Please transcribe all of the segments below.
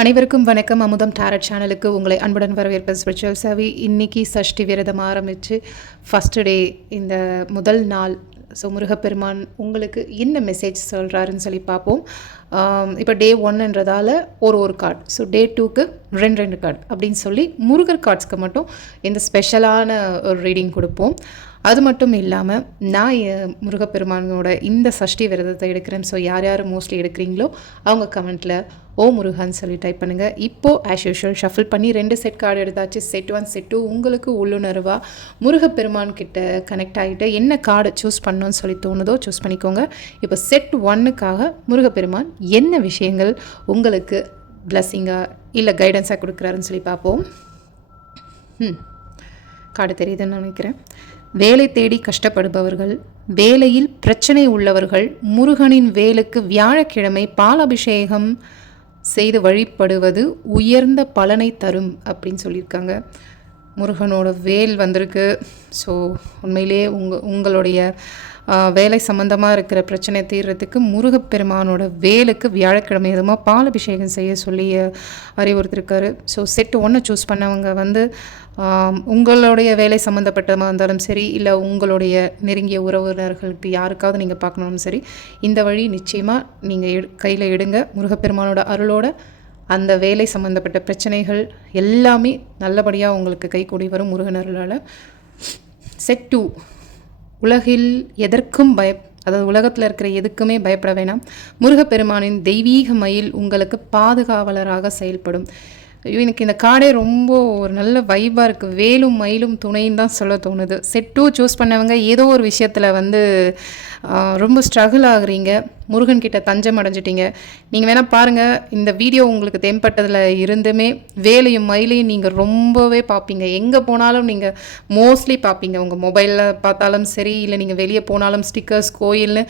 அனைவருக்கும் வணக்கம். அமுதம் டாரட் சேனலுக்கு உங்களை அன்புடன் வரவேற்பது ஸ்பிரிச்சுவல் சவி. இன்றைக்கி சஷ்டி விரதம் ஆரம்பித்து ஃபஸ்ட்டு டே, இந்த முதல் நாள். ஸோ முருகப்பெருமான் உங்களுக்கு என்ன மெசேஜ் சொல்கிறாருன்னு சொல்லி பார்ப்போம். இப்போ டே 1ன்றதால ஒரு கார்டு, ஸோ டே 2க்கு ரெண்டு கார்டு அப்படின்னு சொல்லி முருகர் கார்ட்ஸ்க்கு மட்டும் இந்த ஸ்பெஷலான ஒரு ரீடிங் கொடுப்போம். அது மட்டும் இல்லாமல் நான் முருகப்பெருமானோட இந்த சஷ்டி விரதத்தை எடுக்கிறேன். ஸோ யார் யார் மோஸ்ட்லி எடுக்கிறீங்களோ அவங்க கமெண்ட்டில் ஓ முருகான்னு சொல்லி டைப் பண்ணுங்கள். இப்போது ஆஸ் யூஷுவல் ஷஃபில் பண்ணி 2 செட் கார்டு எடுத்தாச்சு. செட் 1 செட் 2 உங்களுக்கு உள்ளுணர்வாக முருகப்பெருமான் கிட்ட கனெக்ட் ஆகிட்டு என்ன கார்டு சூஸ் பண்ணணும்னு சொல்லி தோணுதோ சூஸ் பண்ணிக்கோங்க. இப்போ செட் 1க்காக முருகப்பெருமான் என்ன விஷயங்கள் உங்களுக்கு பிளஸ்ஸிங்காக இல்லை கைடன்ஸாக கொடுக்குறாருன்னு சொல்லி பார்ப்போம். கார்டு தெரியுதுன்னு நினைக்கிறேன். வேலை தேடி கஷ்டப்படுபவர்கள், வேலையில் பிரச்சனை உள்ளவர்கள், முருகனின் வேலுக்கு வியாழக்கிழமை பாலாபிஷேகம் செய்து வழிபடுவது உயர்ந்த பலனை தரும் அப்படின்னு சொல்லியிருக்காங்க. முருகனோட வேல் வந்திருக்கு. ஸோ உண்மையிலே உங்களுடைய வேலை சம்மந்தமாக இருக்கிற பிரச்சனை தீர்றதுக்கு முருகப்பெருமானோட வேலுக்கு வியாழக்கிழமை எதுமாக பாலாபிஷேகம் செய்ய சொல்லி அறிவுறுத்திருக்காரு. ஸோ செட் 1 சூஸ் பண்ணவங்க வந்து உங்களுடைய வேலை சம்மந்தப்பட்டமாக இருந்தாலும் சரி, இல்லை உங்களுடைய நெருங்கிய உறவினர்களுக்கு யாருக்காவது நீங்கள் பார்க்கணும்னு சரி, இந்த வழி நிச்சயமாக நீங்கள் கையில் எடுங்க. முருகப்பெருமானோட அருளோட அந்த வேலை சம்மந்தப்பட்ட பிரச்சனைகள் எல்லாமே நல்லபடியாக உங்களுக்கு கைகூடி வரும் முருகன் அருளால். செட் 2, உலகில் எதற்கும் அதாவது உலகத்தில் இருக்கிற எதுக்குமே பயப்பட வேணாம். முருகப்பெருமானின் தெய்வீக மயில் உங்களுக்கு பாதுகாவலராக செயல்படும். எனக்கு இந்த கார்டே ரொம்ப ஒரு நல்ல வைப்பாக இருக்குது. வேலும் மயிலும் துணைன்னு தான் சொல்ல தோணுது. செட் 2 சூஸ் பண்ணவங்க ஏதோ ஒரு விஷயத்தில் வந்து ரொம்ப ஸ்ட்ரகிள் ஆகுறீங்க. முருகன்கிட்ட தஞ்சம் அடைஞ்சிட்டிங்க. நீங்கள் வேணால் பாருங்கள், இந்த வீடியோ உங்களுக்கு தென்பட்டதில் இருந்துமே வேலையும் மயிலையும் நீங்கள் ரொம்பவே பார்ப்பீங்க. எங்கே போனாலும் நீங்கள் மோஸ்ட்லி பார்ப்பீங்க. உங்கள் மொபைலில் பார்த்தாலும் சரி, இல்லை நீங்கள் வெளியே போனாலும் ஸ்டிக்கர்ஸ், கோயில்னு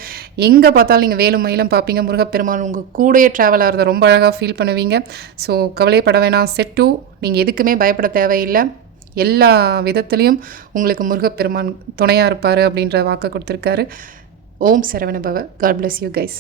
எங்கே பார்த்தாலும் நீங்கள் வேலும் மயிலும் பார்ப்பீங்க. முருகப்பெருமான் உங்கள் கூடயே ட்ராவல் ஆகிறத ரொம்ப அழகாக ஃபீல் பண்ணுவீங்க. ஸோ கவலைப்பட வேணாம். செட் 2 நீங்கள் எதுக்குமே பயப்பட தேவையில்லை. எல்லா விதத்துலேயும் உங்களுக்கு முருகப்பெருமான் துணையாக இருப்பார் அப்படின்ற வாக்கை கொடுத்துருக்காரு. ஓம் சரவண பவ. God bless you guys.